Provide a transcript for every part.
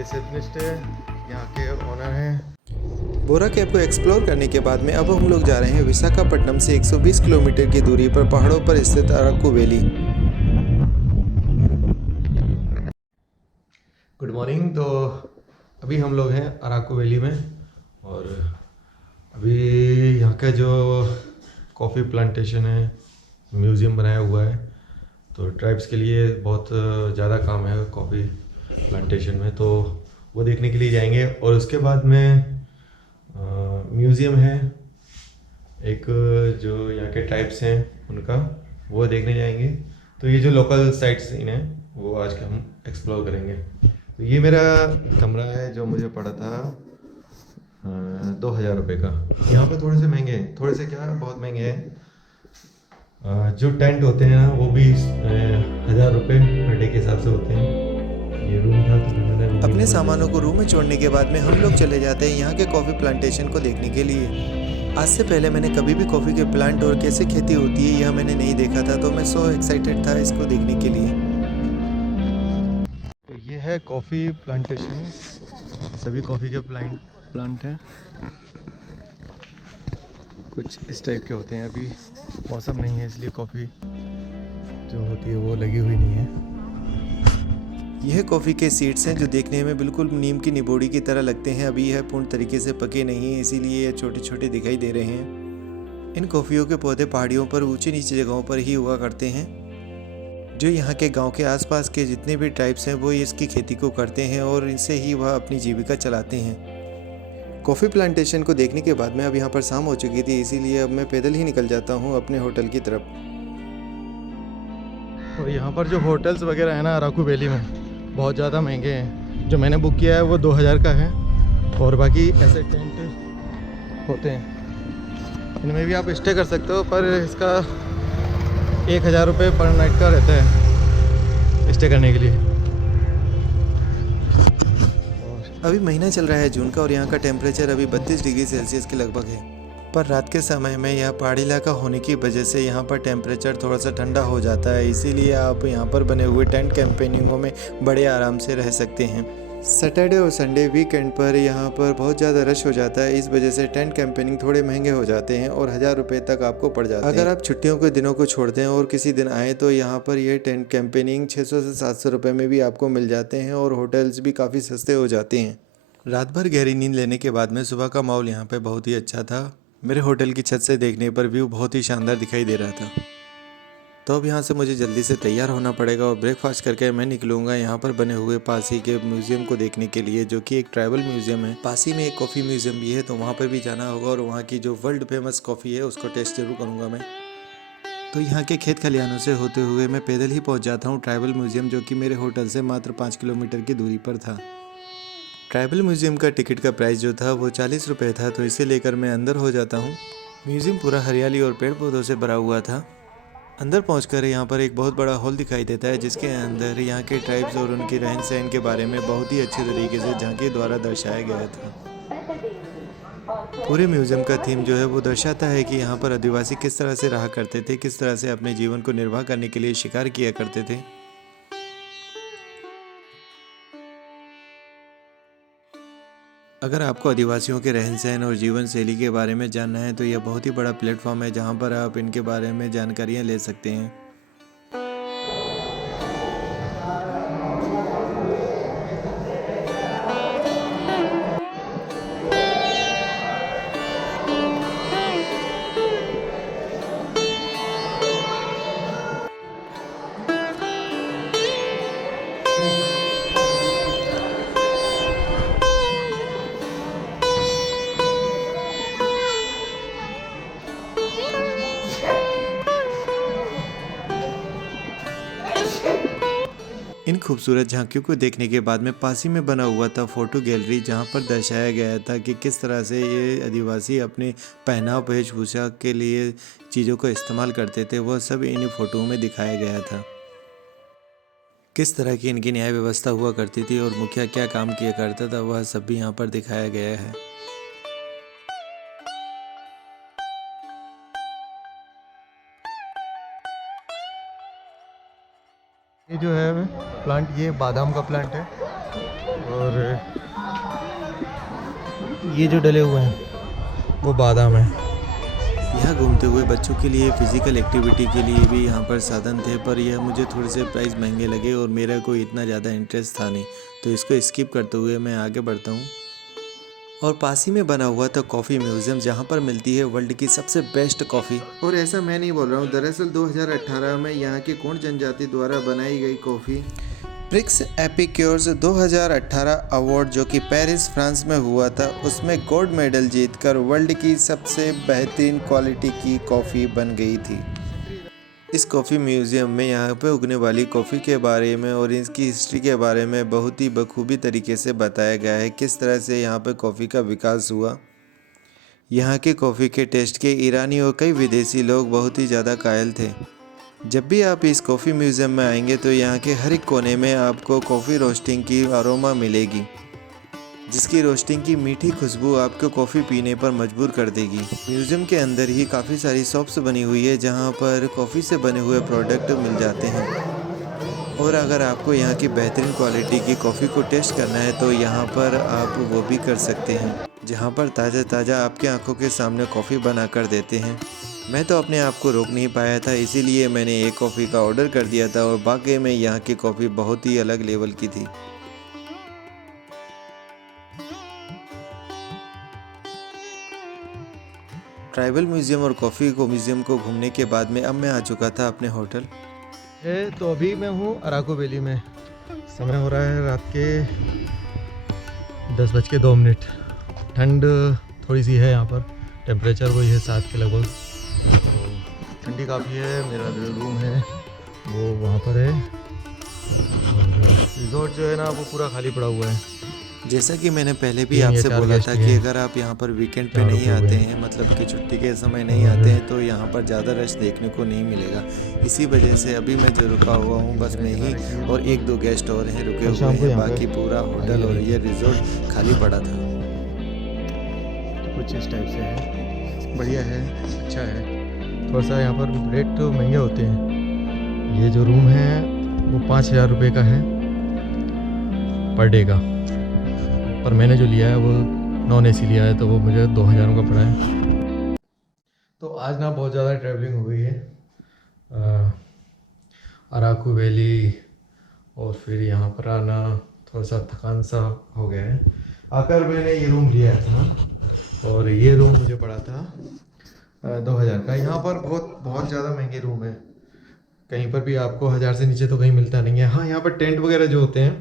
Receptionist है, यहाँ के ओनर हैं। बोरा केव को एक्सप्लोर करने के बाद में अब हम लोग जा रहे हैं विशाखापट्टनम से 120 किलोमीटर की दूरी पर पहाड़ों पर स्थित अराकू वैली। Good morning. तो अभी हम लोग हैं अराकू वैली में और अभी यहाँ का जो कॉफ़ी प्लांटेशन है, म्यूज़ियम बनाया हुआ है। तो ट्राइब्स के लिए बहुत ज़्यादा काम है कॉफ़ी प्लांटेशन में, तो वो देखने के लिए जाएंगे। और उसके बाद में म्यूज़ियम है एक, जो यहाँ के ट्राइब्स हैं उनका, वो देखने जाएंगे। तो ये जो लोकल साइट्स इन हैं वो आज के हम एक्सप्लोर करेंगे। तो ये मेरा कमरा है जो मुझे पड़ा था 2000 रुपये का। यहाँ पे थोड़े से महंगे हैं, थोड़े से क्या बहुत महंगे हैं। जो टेंट होते हैं ना वो भी 1000 रुपये पर डे के हिसाब से होते हैं। ये रूम था तो फिर मैंने रूम अपने सामानों को रूम में छोड़ने के बाद में हम लोग चले जाते हैं यहाँ के कॉफ़ी प्लांटेशन को देखने के लिए। आज से पहले मैंने कभी भी कॉफ़ी के प्लांट और कैसे खेती होती है यह मैंने नहीं देखा था, तो मैं सो एक्साइटेड था इसको देखने के लिए। तो ये है कॉफ़ी प्लांटेशन, सभी कॉफ़ी के प्लांट हैं, कुछ इस टाइप के होते हैं। अभी मौसम नहीं है इसलिए कॉफ़ी जो होती है वो लगी हुई नहीं है। यह कॉफ़ी के सीड्स हैं जो देखने में बिल्कुल नीम की निबोड़ी की तरह लगते हैं। अभी यह पूर्ण तरीके से पके नहीं हैं, इसीलिए ये छोटे छोटे दिखाई दे रहे हैं। इन कॉफ़ियों के पौधे पहाड़ियों पर ऊंची नीची जगहों पर ही हुआ करते हैं। जो यहाँ के गांव के आसपास के जितने भी ट्राइब्स हैं वो इसकी खेती को करते हैं और इनसे ही वह अपनी जीविका चलाते हैं। कॉफ़ी प्लांटेशन को देखने के बाद में अब यहाँ पर शाम हो चुकी थी, इसीलिए अब मैं पैदल ही निकल जाता हूँ अपने होटल की तरफ। तो यहाँ पर जो होटल्स वगैरह है ना अराकू वैली में, बहुत ज़्यादा महंगे हैं। जो मैंने बुक किया है वो 2000 का है और बाकी ऐसे टेंट होते हैं, इनमें भी आप स्टे कर सकते हो, पर इसका 1000 रुपये पर नाइट का रहता है स्टे करने के लिए। अभी महीना चल रहा है जून का और यहाँ का टेम्परेचर अभी 32 डिग्री सेल्सियस के लगभग है। पर रात के समय में यह पहाड़ी इलाका होने की वजह से यहाँ पर टेम्परेचर थोड़ा सा ठंडा हो जाता है, इसीलिए आप यहाँ पर बने हुए टेंट कैंपेनिंगों में बड़े आराम से रह सकते हैं। सैटरडे और संडे वीकेंड पर यहाँ पर बहुत ज़्यादा रश हो जाता है, इस वजह से टेंट कैंपेनिंग थोड़े महंगे हो जाते हैं और 1000 रुपये तक आपको पड़ जाते हैं। अगर आप छुट्टियों के दिनों को छोड़ दें और किसी दिन आए तो यहाँ पर ये टेंट कैंपेनिंग 600 से 700 रुपये में भी आपको मिल जाते हैं और होटल्स भी काफ़ी सस्ते हो जाते हैं। रात भर गहरी नींद लेने के बाद में सुबह का माहौल यहाँ पे बहुत ही अच्छा था। मेरे होटल की छत से देखने पर व्यू बहुत ही शानदार दिखाई दे रहा था। तो अब यहाँ से मुझे जल्दी से तैयार होना पड़ेगा और ब्रेकफास्ट करके मैं निकलूँगा यहाँ पर बने हुए पासी के म्यूज़ियम को देखने के लिए, जो कि एक ट्राइबल म्यूज़ियम है। पासी में एक कॉफ़ी म्यूज़ियम भी है, तो वहाँ पर भी जाना होगा और वहाँ की जो वर्ल्ड फेमस कॉफ़ी है उसको टेस्ट जरूर करूँगा मैं। तो यहाँ के खेत खलिहानों से होते हुए मैं पैदल ही पहुँच जाता हूँ ट्राइबल म्यूज़ियम, जो कि मेरे होटल से मात्र 5 किलोमीटर की दूरी पर था। ट्राइबल म्यूज़ियम का टिकट का प्राइस जो था वो 40 रुपये था, तो इसे लेकर मैं अंदर हो जाता हूँ। म्यूज़ियम पूरा हरियाली और पेड़ पौधों से भरा हुआ था। अंदर पहुंचकर यहाँ पर एक बहुत बड़ा हॉल दिखाई देता है, जिसके अंदर यहाँ के ट्राइब्स और उनकी रहन सहन के बारे में बहुत ही अच्छे तरीके से झांकी द्वारा दर्शाया गया था। पूरे म्यूज़ियम का थीम जो है वो दर्शाता है कि यहाँ पर आदिवासी किस तरह से रहा करते थे, किस तरह से अपने जीवन को निर्वाह करने के लिए शिकार किया करते थे। अगर आपको आदिवासियों के रहन सहन और जीवन शैली के बारे में जानना है तो यह बहुत ही बड़ा प्लेटफॉर्म है जहाँ पर आप इनके बारे में जानकारियाँ ले सकते हैं। इन खूबसूरत झांकियों को देखने के बाद में पास ही में बना हुआ था फोटो गैलरी, जहां पर दर्शाया गया था कि किस तरह से ये आदिवासी अपने पहनाव वेशभूषा के लिए चीज़ों को इस्तेमाल करते थे, वह सब इन फोटोओं में दिखाया गया था। किस तरह की इनकी न्याय व्यवस्था हुआ करती थी और मुखिया क्या काम किया करता था, वह सब भी यहाँ पर दिखाया गया है। ये जो है प्लांट, ये बादाम का प्लांट है और ये जो डले हुए हैं वो बादाम है। यहाँ घूमते हुए बच्चों के लिए फिजिकल एक्टिविटी के लिए भी यहाँ पर साधन थे, पर यह मुझे थोड़े से प्राइस महंगे लगे और मेरा कोई इतना ज़्यादा इंटरेस्ट था नहीं, तो इसको स्किप करते हुए मैं आगे बढ़ता हूँ। और पास ही में बना हुआ था कॉफ़ी म्यूज़ियम, जहाँ पर मिलती है वर्ल्ड की सबसे बेस्ट कॉफ़ी। और ऐसा मैं नहीं बोल रहा हूँ, दरअसल 2018 में यहाँ की कोंड जनजाति द्वारा बनाई गई कॉफ़ी प्रिक्स एपिक्योर्स 2018 अवार्ड जो कि पेरिस फ्रांस में हुआ था, उसमें गोल्ड मेडल जीतकर वर्ल्ड की सबसे बेहतरीन क्वालिटी की कॉफ़ी बन गई थी। इस कॉफ़ी म्यूज़ियम में यहाँ पे उगने वाली कॉफ़ी के बारे में और इसकी हिस्ट्री के बारे में बहुत ही बखूबी तरीके से बताया गया है, किस तरह से यहाँ पे कॉफ़ी का विकास हुआ। यहाँ के कॉफ़ी के टेस्ट के ईरानी और कई विदेशी लोग बहुत ही ज़्यादा कायल थे। जब भी आप इस कॉफ़ी म्यूज़ियम में आएंगे तो यहाँ के हर एक कोने में आपको कॉफ़ी रोस्टिंग की अरोमा मिलेगी, जिसकी रोस्टिंग की मीठी खुशबू आपको कॉफ़ी पीने पर मजबूर कर देगी। म्यूज़ियम के अंदर ही काफ़ी सारी शॉप्स बनी हुई है जहाँ पर कॉफ़ी से बने हुए प्रोडक्ट मिल जाते हैं, और अगर आपको यहाँ की बेहतरीन क्वालिटी की कॉफ़ी को टेस्ट करना है तो यहाँ पर आप वो भी कर सकते हैं, जहाँ पर ताज़ा आपके आंखों के सामने कॉफ़ी बना कर देते हैं। मैं तो अपने आप को रोक नहीं पाया था, इसीलिए मैंने एक कॉफ़ी का ऑर्डर कर दिया था और वाकई में यहाँ की कॉफ़ी बहुत ही अलग लेवल की थी। ट्राइबल म्यूज़ियम और कॉफ़ी को म्यूज़ियम को घूमने के बाद में अब मैं आ चुका था अपने होटल। तो अभी मैं हूँ अराकू वैली में। समय हो रहा है रात के 10:02। ठंड थोड़ी सी है यहाँ पर, टेम्परेचर वही है 7 के लगभग। तो ठंडी काफ़ी है। मेरा जो रूम है वो वहाँ पर है, और रिजॉर्ट जो है ना वो पूरा खाली पड़ा हुआ है। जैसा कि मैंने पहले भी 3 या आपसे 4 बोला गेस्ट था ही कि हैं। अगर आप यहाँ पर वीकेंड पे 4 नहीं रुके हुए आते हैं। हैं, मतलब कि छुट्टी के समय नहीं आते हैं, तो यहाँ पर ज़्यादा रश देखने को नहीं मिलेगा। इसी वजह से अभी मैं जो रुका हुआ हूँ बस मैं ही और 1-2 गेस्ट और हैं रुके हुए हैं, बाकी पूरा होटल और ये रिजॉर्ट खाली पड़ा था। कुछ इस टाइप से है, बढ़िया है, अच्छा है। थोड़ा सा यहाँ पर रेट तो महंगे होते हैं। ये जो रूम है वो 5,000 रुपये का है पर डे का, पर मैंने जो लिया है वो नॉन AC लिया है, तो वो मुझे 2,000 का पड़ा है। तो आज ना बहुत ज़्यादा ट्रैवलिंग हो गई है, अराकू वैली, और फिर यहाँ पर आना थोड़ा सा थकान सा हो गया है। आकर मैंने ये रूम लिया था और ये रूम मुझे पड़ा था 2,000 का। यहाँ पर बहुत ज़्यादा महंगे रूम है, कहीं पर भी आपको 1,000 से नीचे तो कहीं मिलता नहीं है। हाँ, यहाँ पर टेंट वगैरह जो होते हैं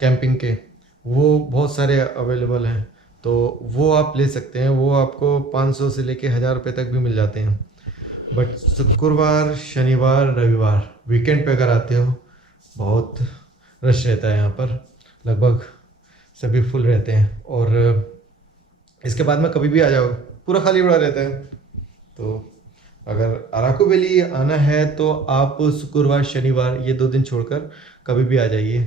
कैंपिंग के, वो बहुत सारे अवेलेबल हैं, तो वो आप ले सकते हैं। वो आपको 500 से लेके 1,000 रुपये तक भी मिल जाते हैं। बट शुक्रवार, शनिवार, रविवार, वीकेंड पे अगर आते हो बहुत रश रहता है यहाँ पर, लगभग सभी फुल रहते हैं। और इसके बाद में कभी भी आ जाओ पूरा खाली पड़ा रहता है। तो अगर अराकू वैली आना है तो आप शुक्रवार, शनिवार ये 2 दिन छोड़कर कभी भी आ जाइए,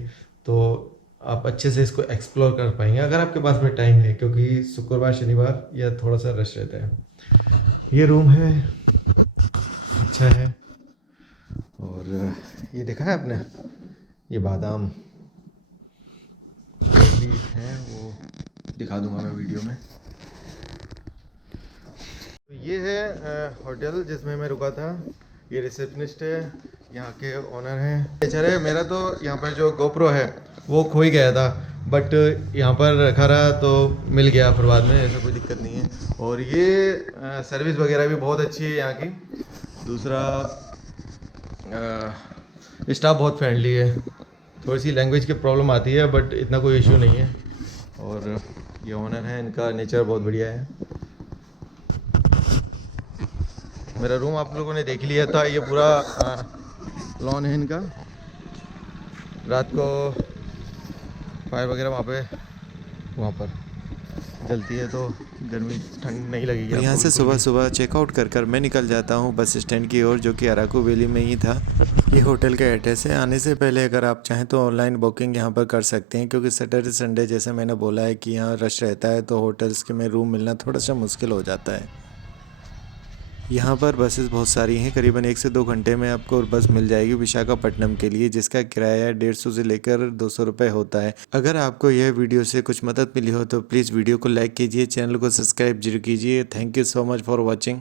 तो आप अच्छे से इसको एक्सप्लोर कर पाएंगे अगर आपके पास में टाइम है, क्योंकि शुक्रवार, शनिवार यह थोड़ा सा रश रहता है। ये रूम है, अच्छा है। और ये देखा है आपने, ये बादाम भी है, वो दिखा दूंगा मैं वीडियो में। ये है होटल जिसमें मैं रुका था। ये रिसेप्शनिस्ट है, यहाँ के ओनर हैं। बेचारे, मेरा तो यहाँ पर जो GoPro है वो खो ही गया था, बट यहाँ पर रखा रहा तो मिल गया फिर बाद में, ऐसा कोई दिक्कत नहीं है। और ये सर्विस वगैरह भी बहुत अच्छी है यहाँ की। दूसरा, स्टाफ बहुत फ्रेंडली है। थोड़ी सी लैंग्वेज की प्रॉब्लम आती है बट इतना कोई इशू नहीं है। और ये ओनर है, इनका नेचर बहुत बढ़िया है। मेरा रूम आप लोगों ने देख लिया था, ये पूरा लॉन है इनका। रात को फायर वगैरह वहाँ पर जलती है, तो गर्मी ठंड नहीं लगेगी आपको। यहाँ से सुबह सुबह चेकआउट कर मैं निकल जाता हूँ बस स्टैंड की ओर, जो कि अराकू वैली में ही था। ये होटल का एड्रेस है। आने से पहले अगर आप चाहें तो ऑनलाइन बुकिंग यहाँ पर कर सकते हैं, क्योंकि सैटरडे संडे जैसे मैंने बोला है कि यहाँ रश रहता है, तो होटल्स के में रूम मिलना थोड़ा सा मुश्किल हो जाता है। यहाँ पर बसेस बहुत सारी हैं, करीबन 1 से 2 घंटे में आपको बस मिल जाएगी विशाखापट्टनम के लिए, जिसका किराया 150 से लेकर 200 रुपये होता है। अगर आपको यह वीडियो से कुछ मदद मिली हो तो प्लीज़ वीडियो को लाइक कीजिए, चैनल को सब्सक्राइब जरूर कीजिए। Thank you so much for watching.